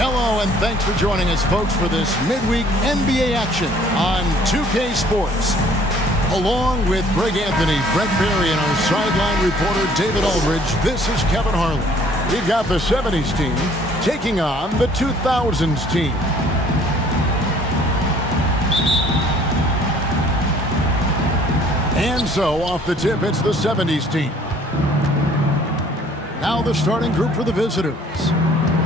Hello, and thanks for joining us, folks, for this midweek NBA action on 2K Sports. Along with Greg Anthony, Brett Berry, and our sideline reporter, David Aldridge, this is Kevin Harlan. We've got the 70s team taking on the 2000s team. And so, off the tip, it's the 70s team. Now the starting group for the visitors.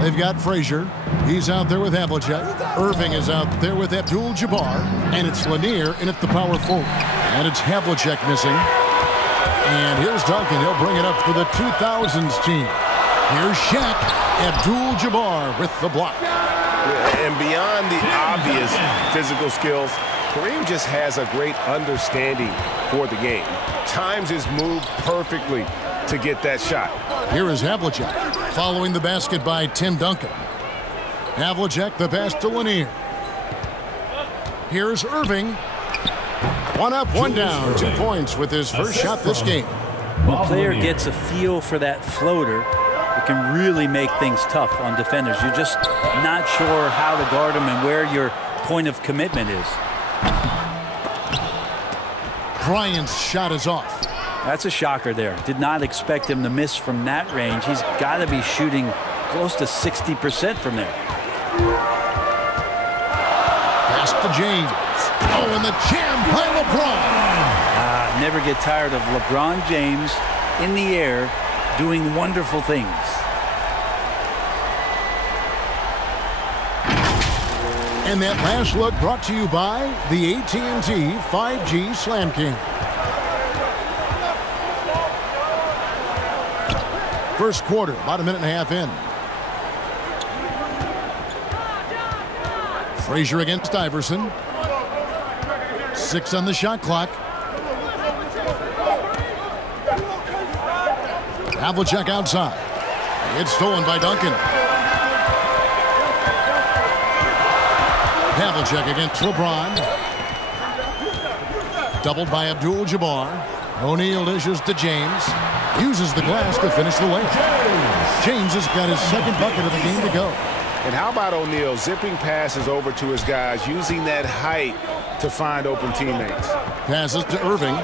They've got Frazier. He's out there with Havlicek. Irving is out there with Abdul-Jabbar. And it's Lanier in at the power forward. And it's Havlicek missing. And here's Duncan. He'll bring it up for the 2000s team. Here's Shaq. Abdul-Jabbar with the block. Yeah, and beyond the obvious physical skills, Kareem just has a great understanding for the game. Times his move perfectly to get that shot. Here is Havlicek following the basket by Tim Duncan. Havlicek, the pass to Lanier. Here's Irving. One up, one down. 2 points with his first shot this game. When a player gets a feel for that floater, it can really make things tough on defenders. You're just not sure how to guard them and where your point of commitment is. Bryant's shot is off. That's a shocker there. Did not expect him to miss from that range. He's got to be shooting close to 60% from there. Pass to James. Oh, and the jam by LeBron. Never get tired of LeBron James in the air doing wonderful things. And that last look brought to you by the AT&T 5G Slam King. First quarter, about a minute and a half in. Frazier against Iverson. 6 on the shot clock. Havlicek outside. It's stolen by Duncan. Havlicek against LeBron. Doubled by Abdul-Jabbar. O'Neal dishes to James. Uses the glass to finish the layup. James has got his second bucket of the game to go. And how about O'Neal zipping passes over to his guys, using that height to find open teammates. Passes to Irving.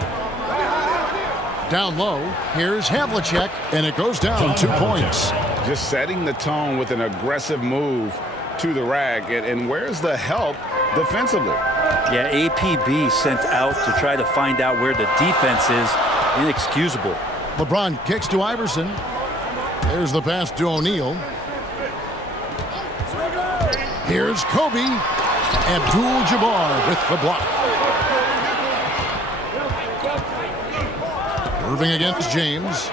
Down low. Here's Havlicek, and it goes down 2 points. Just setting the tone with an aggressive move to the rack. And where's the help defensively? Yeah, APB sent out to try to find out where the defense is. Inexcusable. LeBron kicks to Iverson. There's the pass to O'Neal. Here's Kobe. Abdul-Jabbar with the block. Irving against James.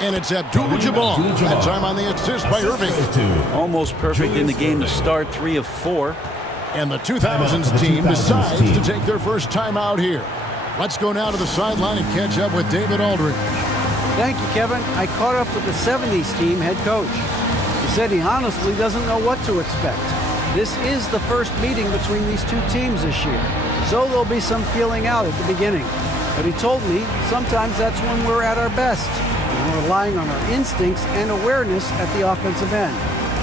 And it's Abdul-Jabbar. That time on the assist by Irving. Almost perfect in the game to start, 3 of 4. And the 2000s team decides to take their first time out here. Let's go now to the sideline and catch up with David Aldridge. Thank you, Kevin. I caught up with the 70s team head coach. He said he honestly doesn't know what to expect. This is the first meeting between these two teams this year, so there'll be some feeling out at the beginning. But he told me sometimes that's when we're at our best. We're relying on our instincts and awareness at the offensive end.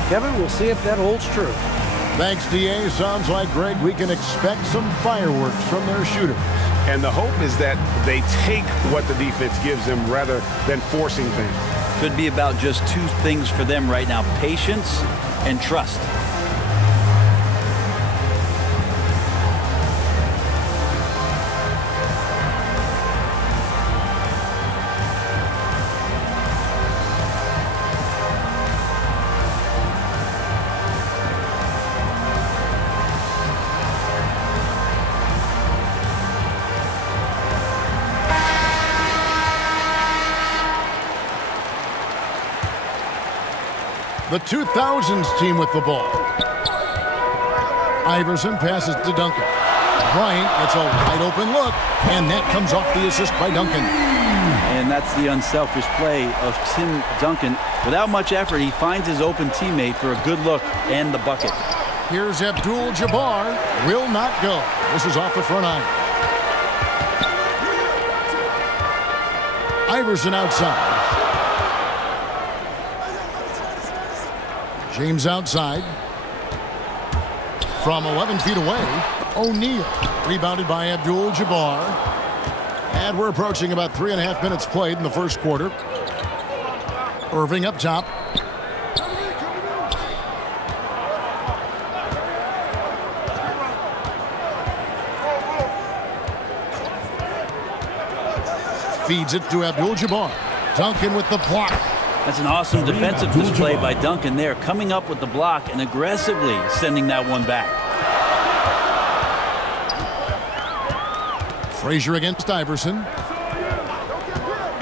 Kevin, we'll see if that holds true. Thanks, DA. Sounds like, Greg, we can expect some fireworks from their shooters. And the hope is that they take what the defense gives them rather than forcing things. Could be about just 2 things for them right now: patience and trust. The 2000s team with the ball. Iverson passes to Duncan. Bryant gets a wide open look, and that comes off the assist by Duncan. And that's the unselfish play of Tim Duncan. Without much effort, he finds his open teammate for a good look and the bucket. Here's Abdul-Jabbar. Will not go. This is off the front iron. Iverson outside. James outside. From 11 feet away, O'Neal. Rebounded by Abdul-Jabbar. And we're approaching about 3.5 minutes played in the first quarter. Irving up top. Feeds it to Abdul-Jabbar. Duncan with the block. That's an awesome defensive display by Duncan there, coming up with the block and aggressively sending that one back. Frazier against Iverson.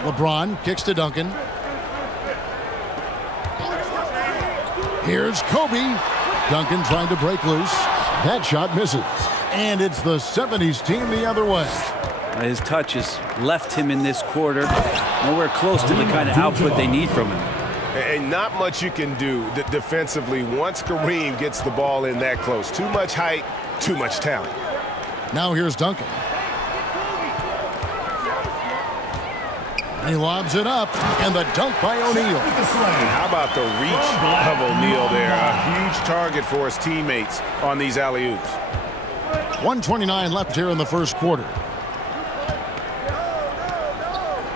LeBron kicks to Duncan. Here's Kobe. Duncan trying to break loose. That shot misses. And it's the 70s team the other way. His touch has left him in this quarter. Nowhere close to the kind of output they need from him. And not much you can do defensively once Kareem gets the ball in that close. Too much height, too much talent. Now here's Duncan. He lobs it up, and the dunk by O'Neal. How about the reach of O'Neal there? A huge target for his teammates on these alley-oops. 1:29 left here in the first quarter.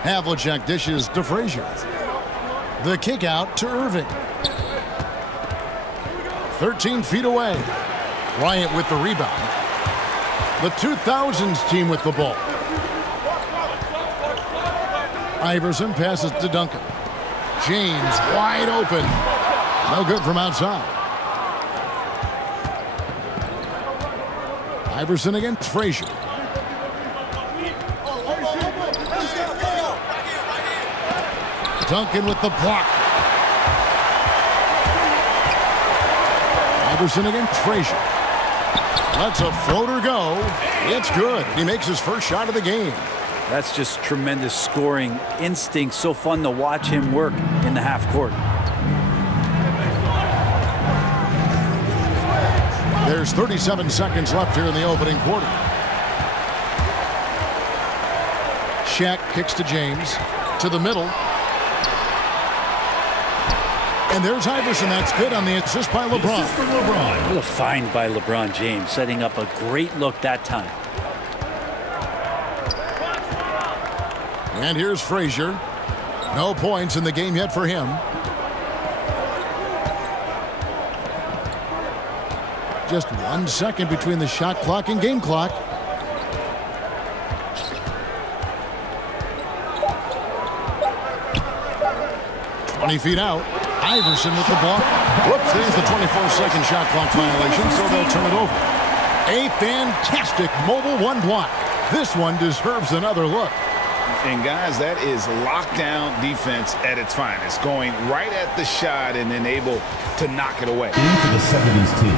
Havlicek dishes to Frazier. The kick out to Irving. 13 feet away. Bryant with the rebound. The 2000s team with the ball. Iverson passes to Duncan. James wide open. No good from outside. Iverson against Frazier. Duncan with the block. Iverson against Frazier. Lets a floater go. It's good. He makes his first shot of the game. That's just tremendous scoring instinct. So fun to watch him work in the half court. There's 37 seconds left here in the opening quarter. Shaq kicks to James. To the middle. And there's Iverson. That's good on the assist by LeBron. What a find by LeBron James, setting up a great look that time. And here's Frazier. No points in the game yet for him. Just 1 second between the shot clock and game clock. "20 feet out. Iverson with the ball. Whoops, there's the 24-second shot clock violation, so they'll turn it over. A fantastic mobile one block. This one deserves another look. And guys, that is lockdown defense at its finest, going right at the shot and then able to knock it away. For the 70s team.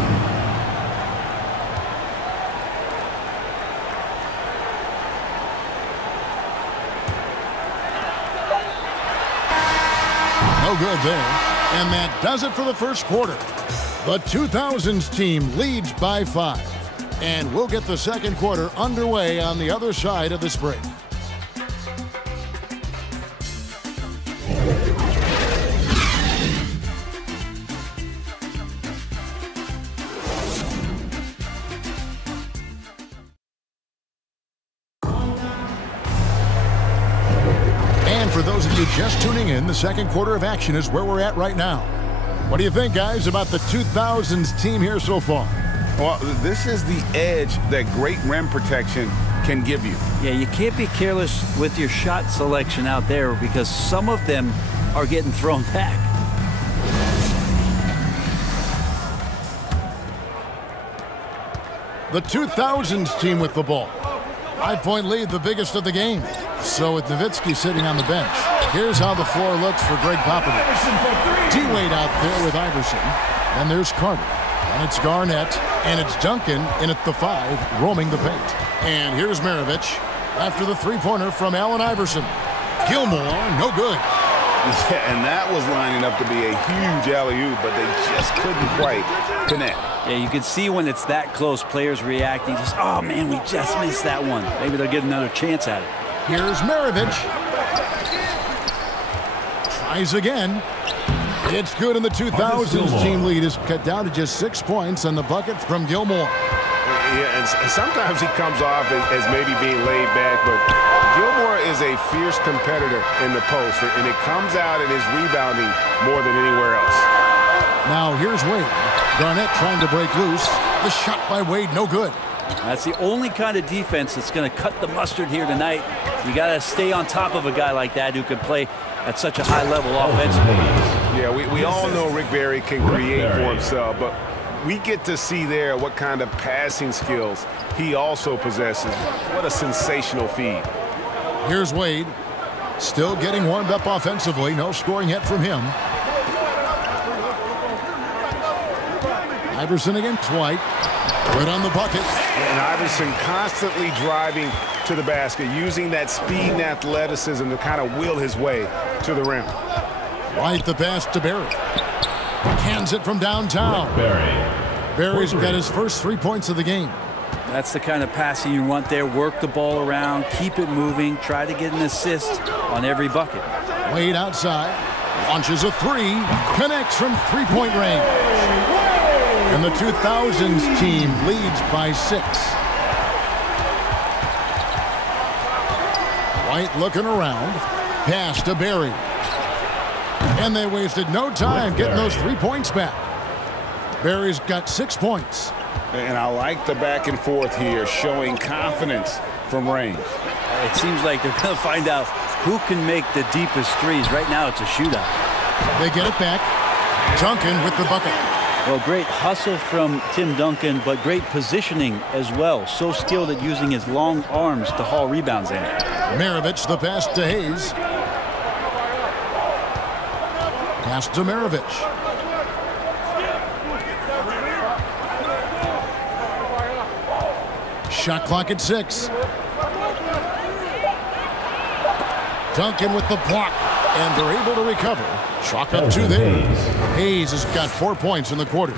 No good there. And that does it for the first quarter. The 2000s team leads by 5. And we'll get the second quarter underway on the other side of this break. For those of you just tuning in, the second quarter of action is where we're at right now. What do you think, guys, about the 2000s team here so far? Well, this is the edge that great rim protection can give you. Yeah, you can't be careless with your shot selection out there because some of them are getting thrown back. The 2000s team with the ball. 5-point lead, the biggest of the game. So with Nowitzki sitting on the bench, here's how the floor looks for Greg Popovich. D-Wade out there with Iverson. And there's Carter. And it's Garnett. And it's Duncan in at the 5, roaming the paint. And here's Maravich after the three-pointer from Allen Iverson. Gilmore, no good. Yeah, and that was lining up to be a huge alley-oop, but they just couldn't quite connect. Yeah, you can see when it's that close, players reacting. Just, oh, man, we just missed that one. Maybe they'll get another chance at it. Here's Maravich. Tries again. It's good, and the 2000s team lead is cut down to just 6 points on the bucket from Gilmore. Yeah, and sometimes he comes off as maybe being laid back, but Gilmore is a fierce competitor in the post, and it comes out in his rebounding more than anywhere else. Now here's Wade. Garnett trying to break loose. The shot by Wade, no good. That's the only kind of defense that's going to cut the mustard here tonight. You got to stay on top of a guy like that who can play at such a high level offensively. Yeah, we all know Rick Barry can create for himself, but we get to see there what kind of passing skills he also possesses. What a sensational feed. Here's Wade. Still getting warmed up offensively. No scoring yet from him. Iverson against White. Right on the bucket. And Iverson constantly driving to the basket, using that speed and athleticism to kind of will his way to the rim. White the pass to Barry. Cans it from downtown. Barry's got his first 3 points of the game. That's the kind of passing you want there. Work the ball around, keep it moving, try to get an assist on every bucket. Wade outside, launches a three, connects from three-point range. And the 2000s team leads by 6. White looking around, pass to Barry. And they wasted no time getting those 3 points back. Barry's got 6 points. And I like the back and forth here, showing confidence from range. It seems like they're going to find out who can make the deepest threes. Right now it's a shootout. They get it back. Duncan with the bucket. Well, great hustle from Tim Duncan, but great positioning as well. So skilled at using his long arms to haul rebounds in. Maravich the pass to Hayes. Pass to Maravich. Shot clock at 6. Duncan with the block, and they're able to recover. Chalk up 2 there. Hayes has got 4 points in the quarter.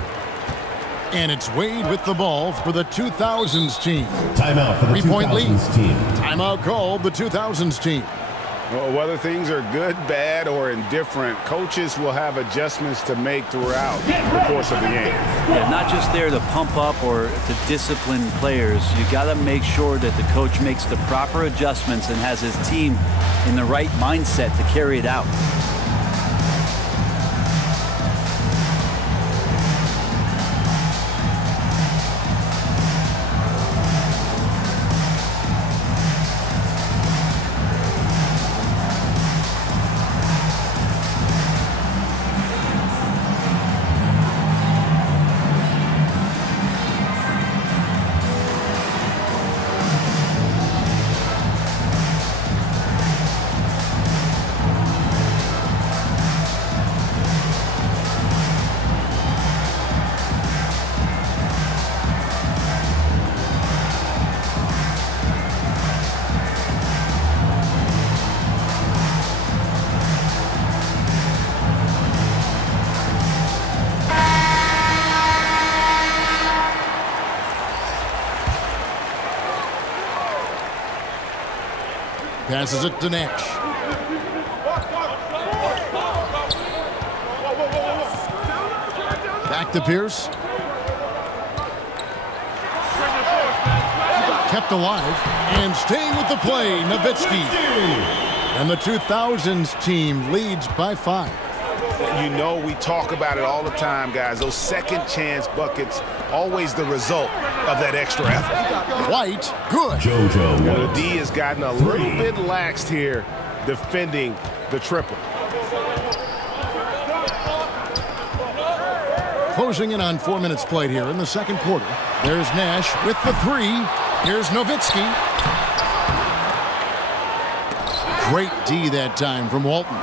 And it's Wade with the ball for the 2000s team. Timeout for the 3-point lead. 2000s team. Timeout called the 2000s team. Well, whether things are good, bad, or indifferent, coaches will have adjustments to make throughout the course of the game. Yeah, not just there to pump up or to discipline players. You got to make sure that the coach makes the proper adjustments and has his team in the right mindset to carry it out. Passes it to Nash. Back to Pierce. Kept alive and staying with the play, Nowitzki. And the 2000s team leads by 5. You know, we talk about it all the time, guys. Those second chance buckets, always the result of that extra effort. White, good. JoJo The White. D has gotten a little bit laxed here defending the triple. Closing in on 4 minutes played here in the second quarter. There's Nash with the 3. Here's Nowitzki. Great D that time from Walton.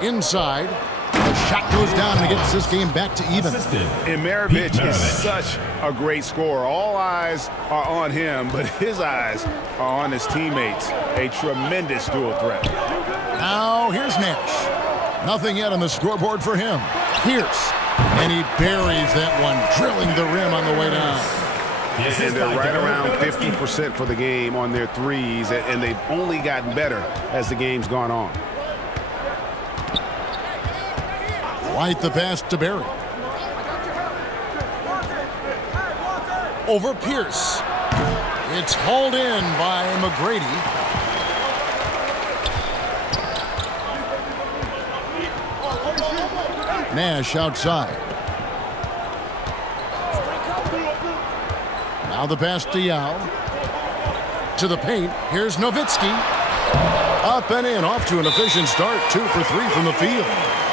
Inside. The shot goes down and it gets this game back to even. And Maravich is such a great scorer. All eyes are on him, but his eyes are on his teammates. A tremendous dual threat. Now here's Nash. Nothing yet on the scoreboard for him. Pierce. And he buries that one, drilling the rim on the way down. And they're right around 50% for the game on their threes, and they've only gotten better as the game's gone on. White the pass to Berry. Over Pierce. It's hauled in by McGrady. Nash outside. Now the pass to Yao. To the paint. Here's Nowitzki. Up and in. Off to an efficient start. 2 for 3 from the field.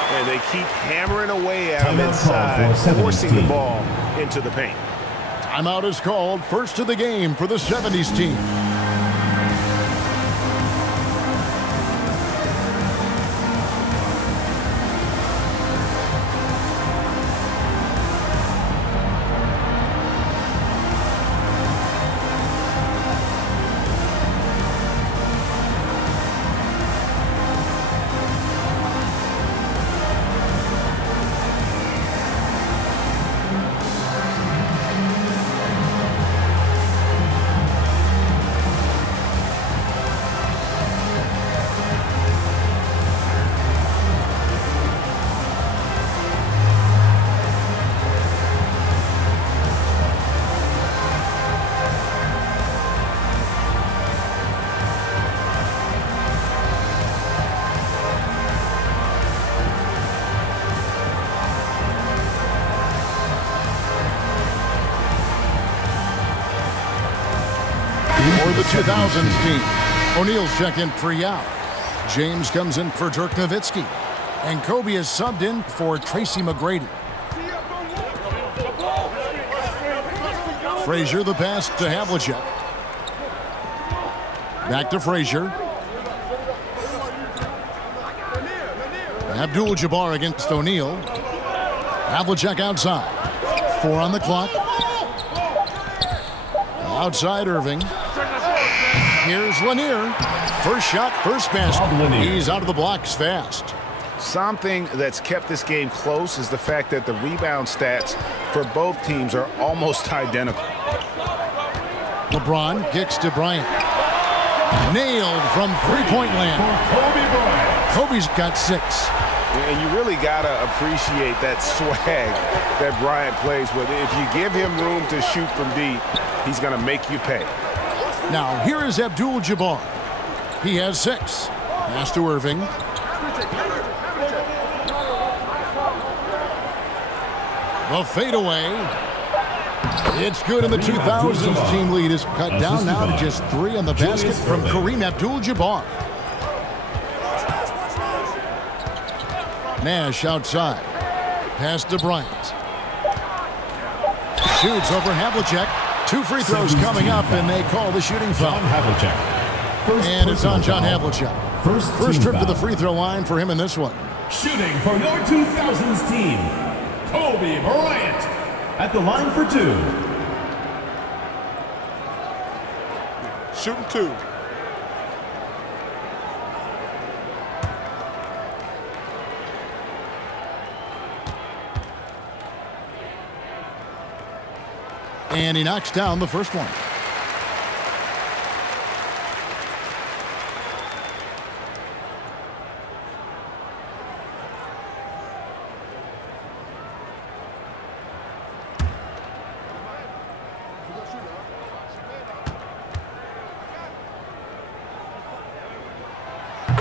And they keep hammering away at him inside, forcing the ball into the paint. Timeout is called. First of the game for the 70s team. For the 2000s team, O'Neal's check in for Yao. James comes in for Dirk Nowitzki. And Kobe is subbed in for Tracy McGrady. Frazier the pass to Havlicek. Back to Frazier. Abdul-Jabbar against O'Neal. Havlicek outside. 4 on the clock. Outside Irving. Here's Lanier. First shot, first basket. He's out of the blocks fast. Something that's kept this game close is the fact that the rebound stats for both teams are almost identical. LeBron kicks to Bryant. Nailed from three-point land. Kobe's got 6. And you really got to appreciate that swag that Bryant plays with. If you give him room to shoot from deep, he's going to make you pay. Now, here is Abdul-Jabbar. He has 6. Pass to Irving. The fadeaway. It's good, and the 2000s team lead is cut down now to just 3 on the basket from Kareem Abdul-Jabbar. Nash outside. Pass to Bryant. Shoots over Havlicek. 2 free throws coming up, and they call the shooting foul. And it's on John Havlicek. First trip to the free throw line for him in this one. Shooting for your 2000s team, Kobe Bryant at the line for 2. Shooting 2. And he knocks down the first one.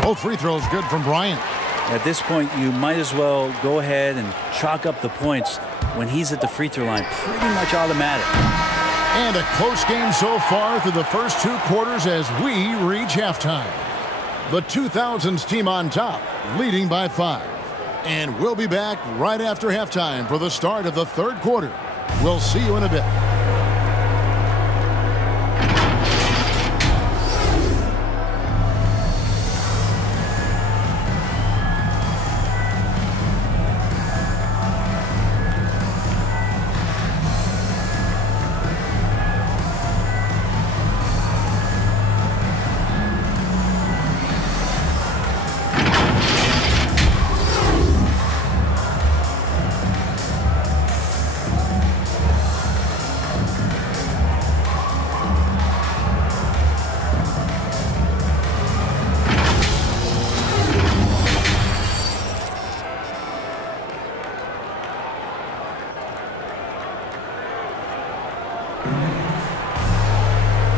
Both free throws good from Bryant. At this point, you might as well go ahead and chalk up the points when he's at the free throw line. Pretty much automatic. And a close game so far through the first 2 quarters as we reach halftime. The 2000s team on top, leading by 5. And we'll be back right after halftime for the start of the 3rd quarter. We'll see you in a bit.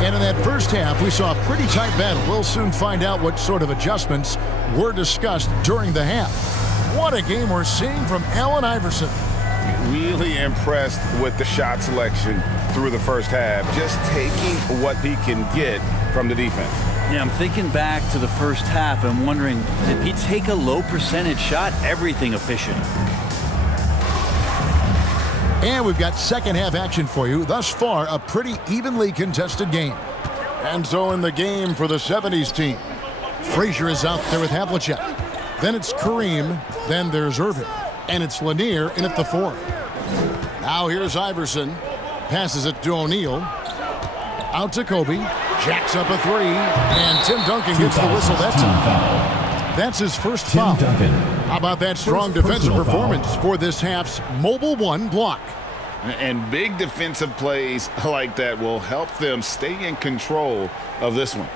And in that first half, we saw a pretty tight battle. We'll soon find out what sort of adjustments were discussed during the half. What a game we're seeing from Allen Iverson. Really impressed with the shot selection through the first half. Just taking what he can get from the defense. Yeah, I'm thinking back to the first half and wondering, did he take a low percentage shot? Everything efficient. And we've got second half action for you. Thus far, a pretty evenly contested game. And so in the game for the 70s team, Frazier is out there with Havlicek. Then it's Kareem. Then there's Irving. And it's Lanier in at the 4. Now here's Iverson. Passes it to O'Neal. Out to Kobe. Jacks up a 3. And Tim Duncan gets the whistle that time. That's his first foul. How about that strong defensive performance for this half's Mobile 1 block? And big defensive plays like that will help them stay in control of this one.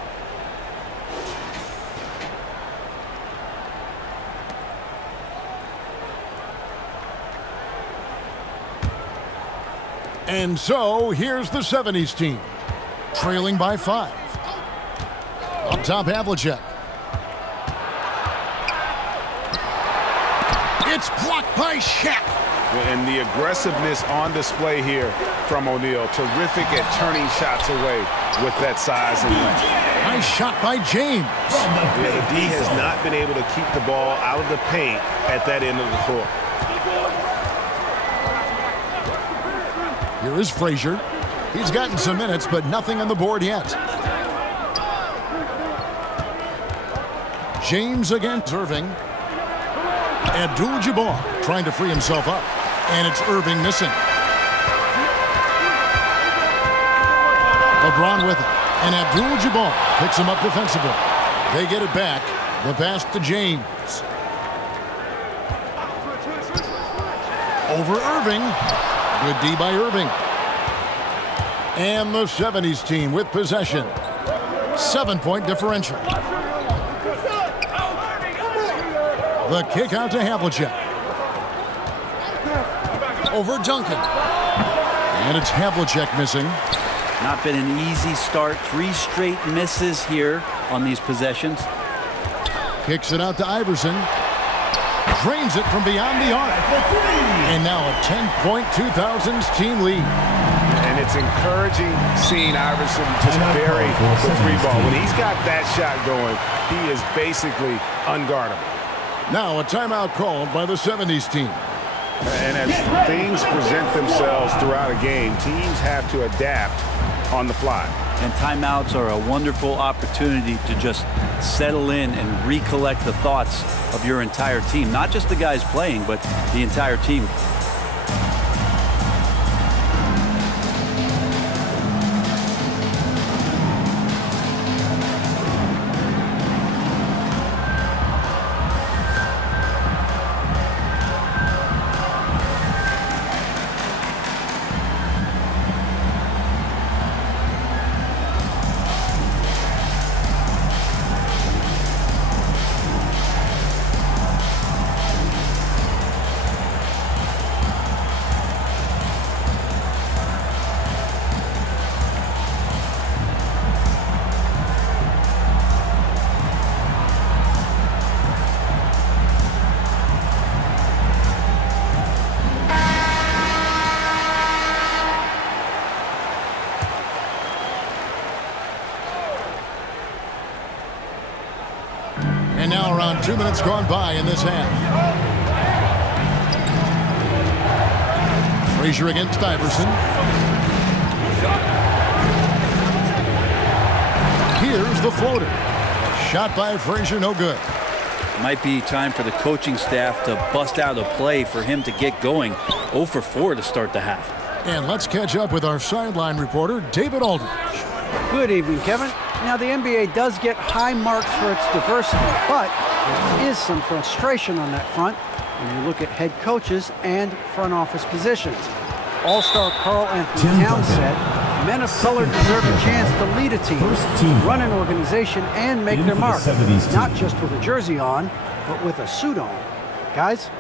And so here's the 70s team, trailing by 5. Up top, Havlicek. It's blocked by Shaq. And the aggressiveness on display here from O'Neal. Terrific at turning shots away with that size and length. Nice shot by James. Yeah, the D has not been able to keep the ball out of the paint at that end of the court. Here is Frazier. He's gotten some minutes, but nothing on the board yet. James against Irving. Abdul-Jabbar trying to free himself up. And it's Irving missing. LeBron with it. And Abdul-Jabbar picks him up defensively. They get it back. The pass to James. Over Irving. Good D by Irving. And the 70s team with possession. 7-point differential. The kick out to Havlicek. Over Duncan. And it's Havlicek missing. Not been an easy start. 3 straight misses here on these possessions. Kicks it out to Iverson. Drains it from beyond the arc. And now a 10-point 2000s team lead. And it's encouraging seeing Iverson just bury the 3-ball. When he's got that shot going, he is basically unguardable. Now a timeout called by the 70s team. And as things present themselves throughout a game, teams have to adapt on the fly. And timeouts are a wonderful opportunity to just settle in and recollect the thoughts of your entire team. Not just the guys playing, but the entire team. And now around 2 minutes gone by in this half. Frazier against Iverson. Here's the floater. A shot by Frazier, no good. Might be time for the coaching staff to bust out a play for him to get going. 0 for 4 to start the half. And let's catch up with our sideline reporter, David Aldridge. Good evening, Kevin. Now, the NBA does get high marks for its diversity, but there is some frustration on that front when you look at head coaches and front office positions. All-star Karl Anthony Towns said, men of color deserve a chance to lead a team, run an organization, and make their mark, not just with a jersey on, but with a suit on. Guys?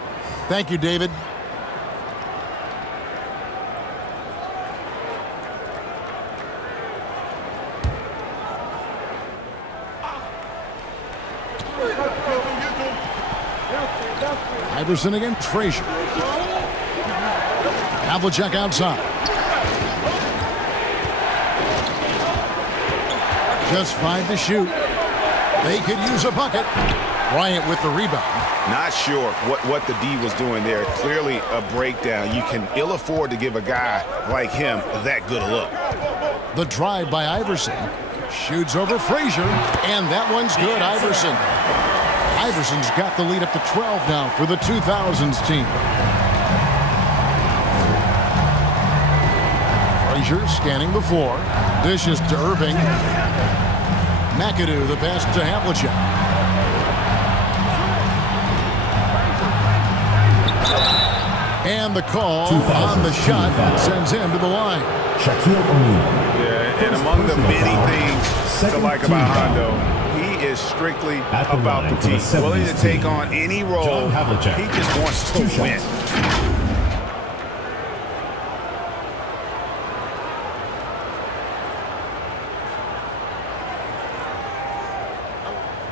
Thank you, David. Iverson against Frazier. Havlicek outside. Just 5 to shoot. They could use a bucket. Bryant with the rebound. Not sure what the D was doing there. Clearly a breakdown. You can ill afford to give a guy like him that good a look. The drive by Iverson. Shoots over Frazier, and that one's good. Iverson. Iverson's got the lead up to 12 now for the 2000s team. Frazier scanning the floor. Dishes to Irving. McAdoo, the pass to Havlicek. And the call on the shot that sends him to the line. Yeah, and among the many things to like about Hondo, he is strictly about the team. Willing to take on any role. He just wants to win.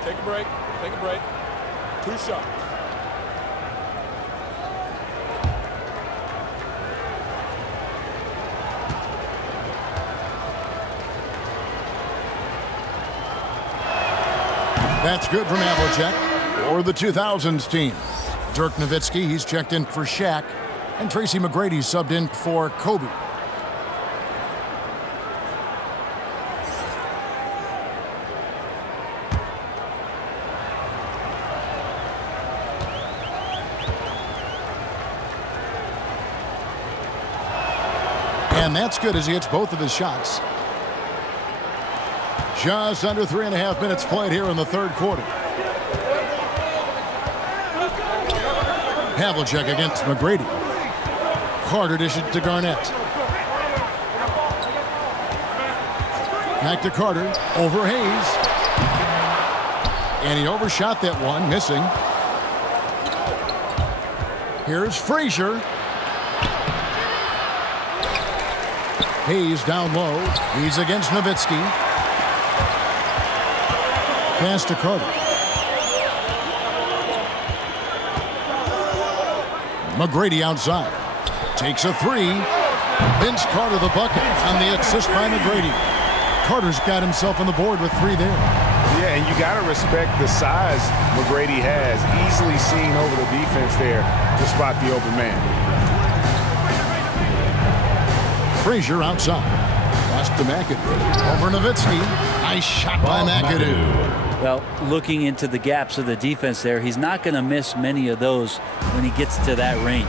Take a break. Take a break. 2 shots. That's good from Havlicek for the 2000s team. Dirk Nowitzki, he's checked in for Shaq, and Tracy McGrady subbed in for Kobe. And that's good as he hits both of his shots. Just under 3.5 minutes played here in the third quarter. Havlicek against McGrady. Carter dishes to Garnett. Back to Carter. Over Hayes. And he overshot that one, missing. Here's Frazier. Hayes down low. He's against Nowitzki. Pass to Carter. McGrady outside. Takes a 3. Vince Carter the bucket on the assist by McGrady. Carter's got himself on the board with 3 there. Yeah, and you got to respect the size McGrady has. Easily seen over the defense there to spot the open man. Frazier outside. Pass to McAdoo. Over Nowitzki. Nice shot by McAdoo. Well, looking into the gaps of the defense there, he's not going to miss many of those when he gets to that range.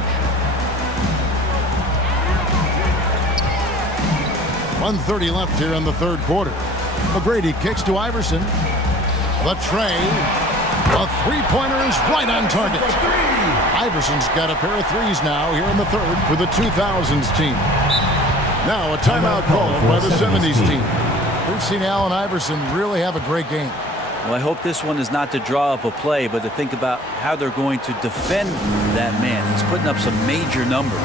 1:30 left here in the third quarter. McGrady kicks to Iverson. The tray. A 3-pointer is right on target. Iverson's got a pair of 3s now here in the third for the 2000s team. Now a timeout called by the 70s team. We've seen Allen Iverson really have a great game. Well, I hope this one is not to draw up a play, but to think about how they're going to defend that man. He's putting up some major numbers.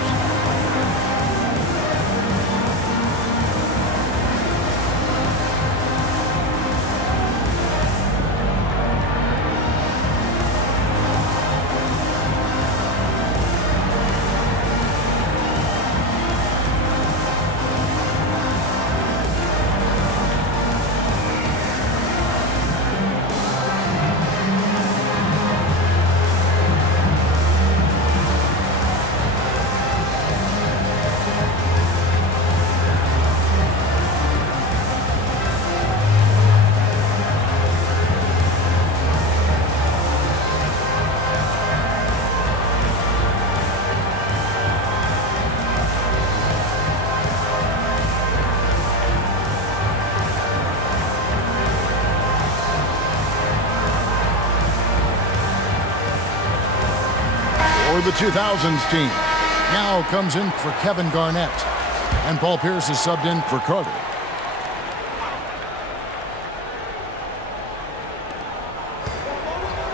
For the 2000s team. Now comes in for Kevin Garnett. And Paul Pierce is subbed in for Carter.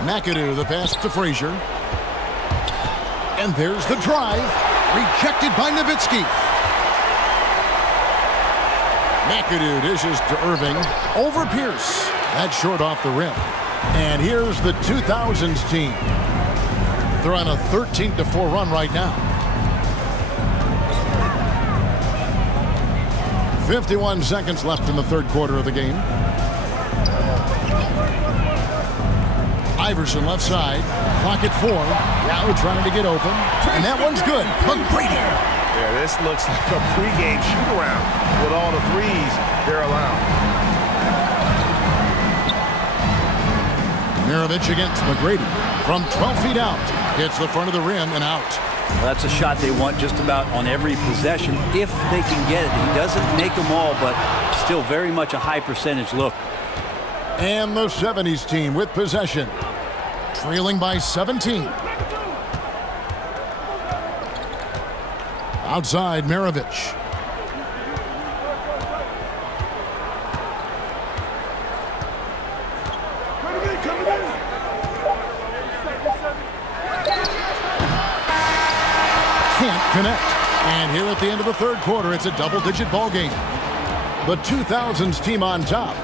McAdoo, the pass to Frazier. And there's the drive. Rejected by Nowitzki. McAdoo dishes to Irving. Over Pierce. That's short off the rim. And here's the 2000s team. They're on a 13-4 run right now. 51 seconds left in the third quarter of the game. Iverson left side. Clock at 4. Now trying to get open. And that one's good. McGrady. Yeah, this looks like a pregame shoot-around with all the threes they're allowing. Maravich against McGrady. From 12 feet out. Hits the front of the rim and out. Well, that's a shot they want just about on every possession if they can get it. He doesn't make them all, but still very much a high percentage look. And the 70s team with possession. Trailing by 17. Outside, Maravich. Can't connect. And here at the end of the third quarter, it's a double-digit ball game. The 2000s team on top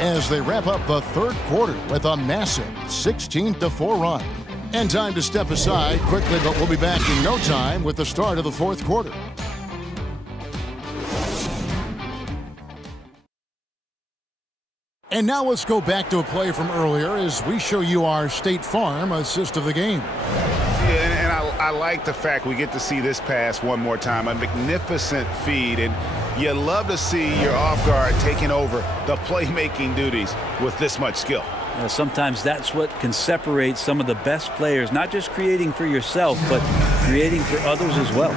as they wrap up the third quarter with a massive 16-4 run. And time to step aside quickly, but we'll be back in no time with the start of the fourth quarter. And now let's go back to a play from earlier as we show you our State Farm assist of the game. Yeah, and I like the fact we get to see this pass one more time. A magnificent feed, and you love to see your off guard taking over the playmaking duties with this much skill. Sometimes that's what can separate some of the best players, not just creating for yourself, but creating for others as well.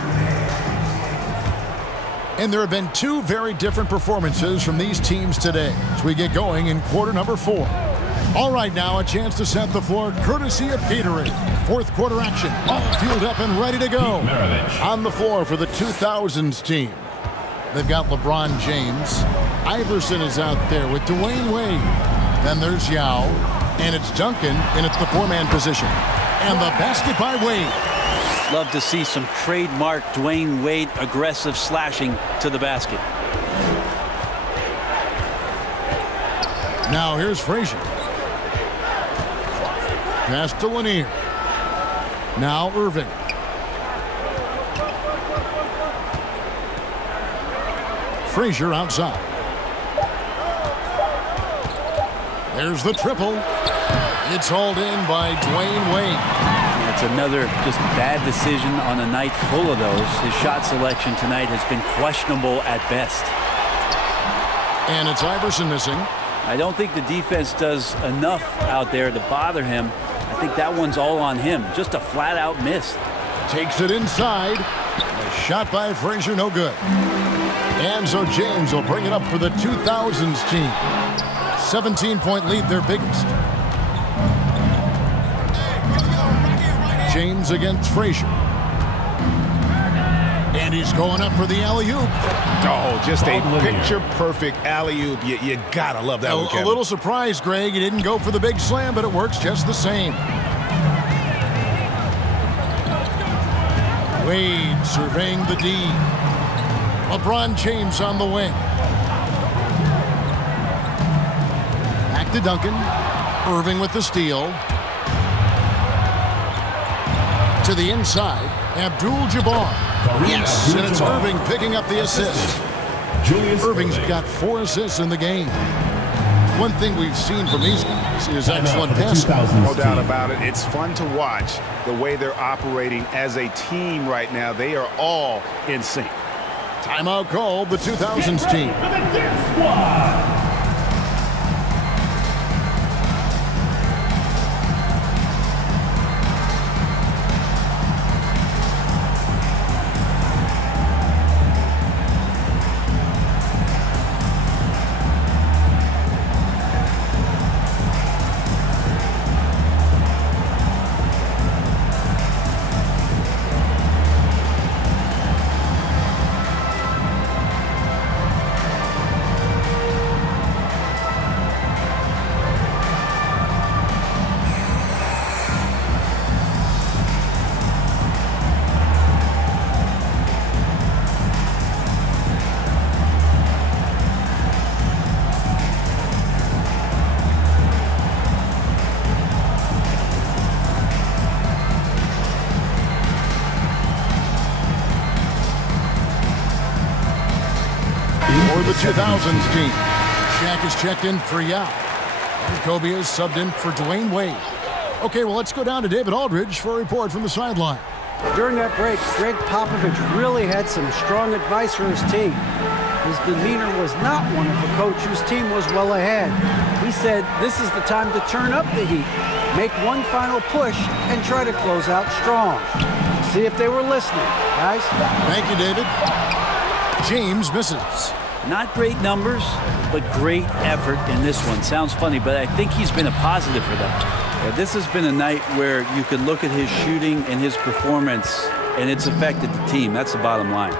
And there have been two very different performances from these teams today as we get going in quarter number 4. All right, now a chance to set the floor courtesy of Gatorade. Fourth quarter action, all fueled up and ready to go. On the floor for the 2000s team. They've got LeBron James. Iverson is out there with Dwayne Wade. Then there's Yao. And it's Duncan in at the 4-man position. And the basket by Wade. Love to see some trademark Dwayne Wade aggressive slashing to the basket. Now here's Frazier. Pass to Lanier. Now Irving. Frazier outside. There's the triple. It's hauled in by Dwayne Wade. It's another just bad decision on a night full of those. His shot selection tonight has been questionable at best. And it's Iverson missing. I don't think the defense does enough out there to bother him. I think that one's all on him. Just a flat-out miss. Takes it inside. A shot by Frazier, no good. And so James will bring it up for the 2000s team. 17-point lead, their biggest. James against Frazier. And he's going up for the alley-oop. Oh, just a picture-perfect alley-oop. You gotta love that one, Kevin. A little surprised, Greg. He didn't go for the big slam, but it works just the same. Wade surveying the D. LeBron James on the wing. Back to Duncan. Irving with the steal. To the inside, Abdul-Jabbar. Yes, and it's Irving picking up the assist. Irving's got 4 assists in the game. One thing we've seen from these guys is excellent passing. No doubt about it. It's fun to watch the way they're operating as a team right now. They are all in sync. Timeout called, the 2000s team. for the 2000s team. Shaq is checked in for Yao. And Kobe is subbed in for Dwayne Wade. Okay, well, let's go down to David Aldridge for a report from the sideline. During that break, Greg Popovich really had some strong advice for his team. His demeanor was not one of a coach whose team was well ahead. He said this is the time to turn up the heat, make one final push, and try to close out strong. See if they were listening, guys. Thank you, David. James misses. Not great numbers, but great effort in this one. Sounds funny, but I think he's been a positive for them. Yeah, this has been a night where you can look at his shooting and his performance, and it's affected the team. That's the bottom line.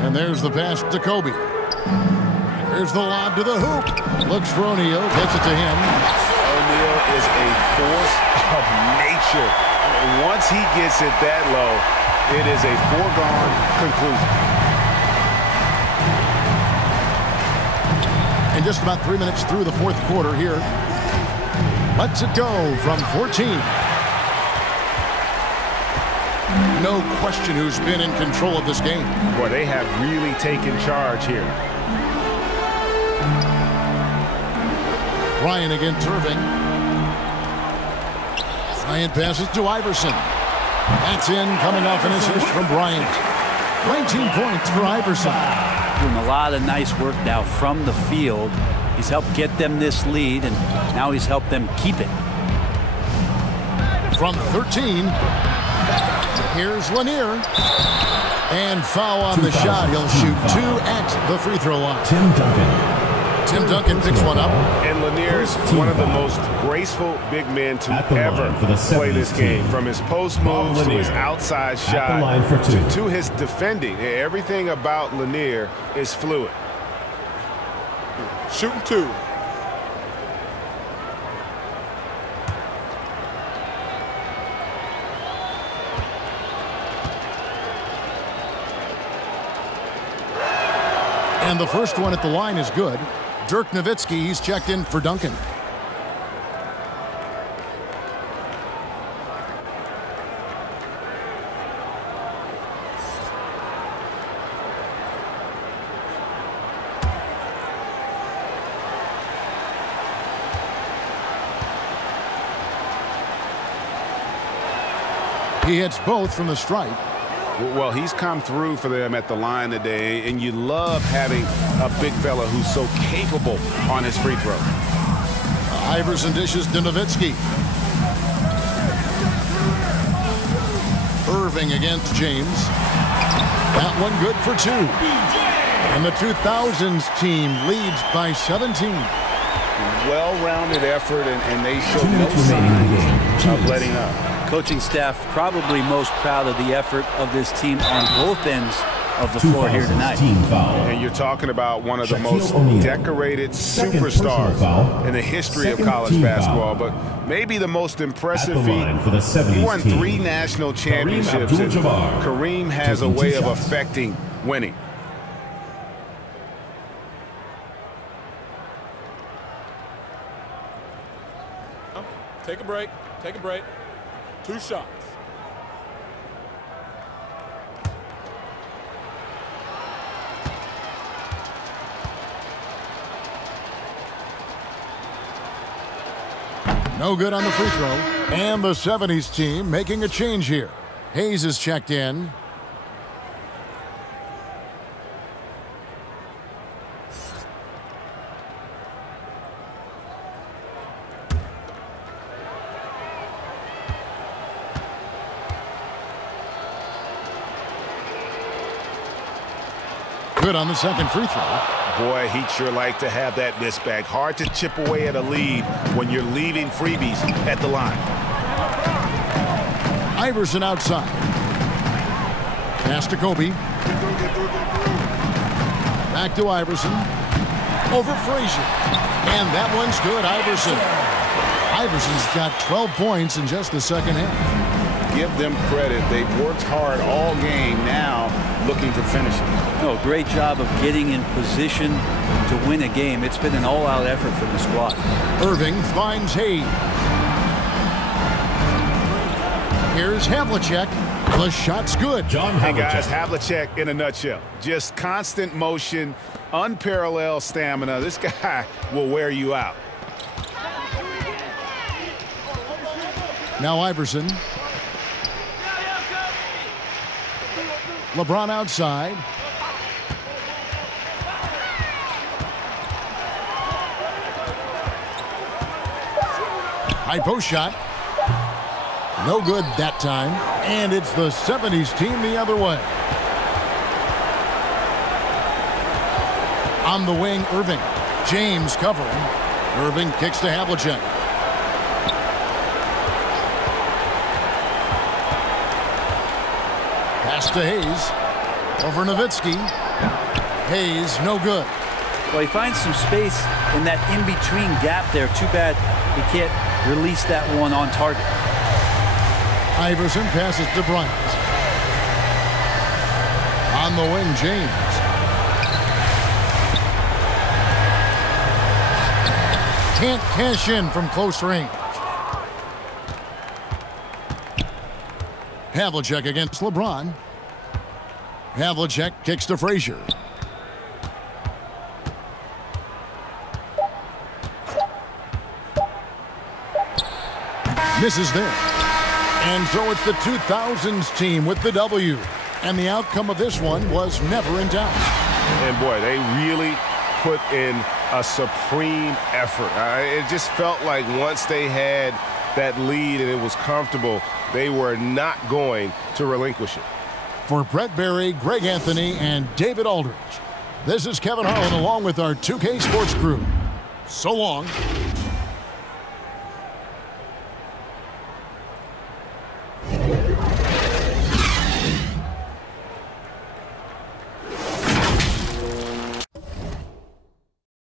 And there's the pass to Kobe. There's the lob to the hoop. Looks for O'Neal, gets it to him. O'Neal is a force of nature. Once he gets it that low, it is a foregone conclusion. And just about 3 minutes through the fourth quarter here. Lets it go from 14. No question who's been in control of this game. Boy, they have really taken charge here. Ryan against Irving. Bryant passes to Iverson. That's in, coming off an assist from Bryant. 19 points for Iverson. Doing a lot of nice work now from the field. He's helped get them this lead, and now he's helped them keep it. From 13, here's Lanier. And foul on the shot. He'll shoot 2 at the free throw line. Tim Duncan picks one up. And Lanier's one of the most graceful big men to ever play this game. From his post moves to his outside shot to his defending. Everything about Lanier is fluid. Shooting 2. And the first one at the line is good. Dirk Nowitzki, he's checked in for Duncan. He hits both from the stripe. Well, he's come through for them at the line today, and you love having a big fella who's so capable on his free throw. Iverson dishes to Nowitzki. Irving against James. That one good for 2. And the 2000s team leads by 17. Well-rounded effort, and they show no signs of letting up. Coaching staff probably most proud of the effort of this team on both ends of the floor here tonight. And you're talking about one of the most decorated superstars in the history of college basketball, but maybe the most impressive feat. He won 3 national championships, and Kareem has a way of affecting winning. Take a break. Take a break. 2 shots. No good on the free throw. And the 70s team making a change here. Hayes is checked in. Good on the second free throw. Boy, he'd sure like to have that miss back. Hard to chip away at a lead when you're leaving freebies at the line. Iverson outside. Pass to Kobe. Back to Iverson. Over Frazier. And that one's good, Iverson. Iverson's got 12 points in just the second half. Give them credit. They've worked hard all game, now looking to finish it. No, great job of getting in position to win a game. It's been an all-out effort from the squad. Irving finds Hayes. Here's Havlicek. The shot's good. Hey, guys, Havlicek in a nutshell. Just constant motion, unparalleled stamina. This guy will wear you out. Now Iverson. LeBron outside. High post shot. No good that time. And it's the 70s team the other way. On the wing, Irving. James covering. Irving kicks to Havlicek. Pass to Hayes. Over Nowitzki. Hayes, no good. Well, he finds some space in that in-between gap there. Too bad he can't release that one on target. Iverson passes to Bryant. On the wing, James. Can't cash in from close range. Havlicek against LeBron. Havlicek kicks to Frazier. Misses there. And so it's the 2000s team with the W. And the outcome of this one was never in doubt. And boy, they really put in a supreme effort. It just felt like once they had that lead and it was comfortable, they were not going to relinquish it. For Brett Berry, Greg Anthony, and David Aldridge, this is Kevin Harlan along with our 2K Sports crew. So long.